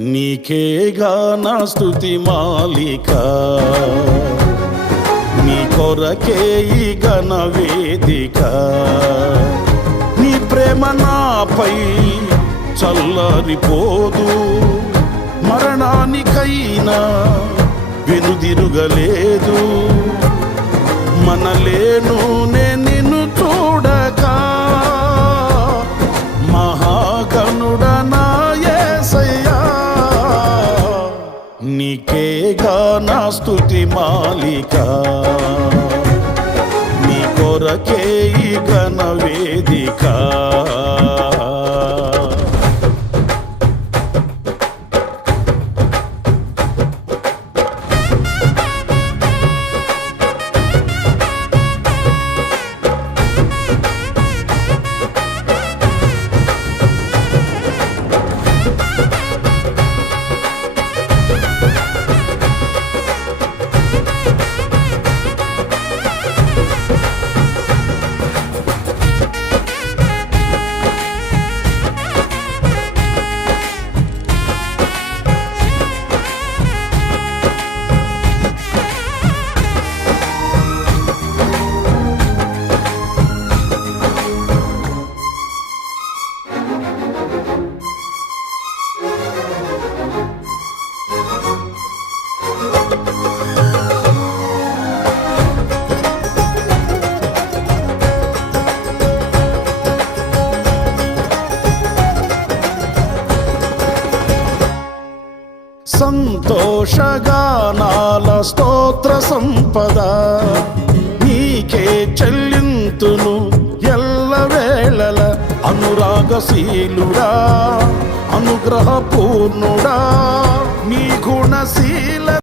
నీకేగా నా స్తుతి మాలిక, నీ కొరకే ఈ ఘన వేదిక. నీ ప్రేమ నాపై చల్లరిపోదు, మరణానికైనా వెనుదిరుగలేదు. మనలేను నిన్ను చూడక, మహాగణుడనా యేసయ్యా. నీకేగా నా స్తుతి మాలిక, నీ కొరకే ఈ ఘన వేదిక. సంతోషగానాల స్తోత్ర సంపద నీకే చెల్లింతును ఎల్లవేళల. అనురాగశీలుడా, అనుగ్రహపూర్ణుడా, నీ గుణశీల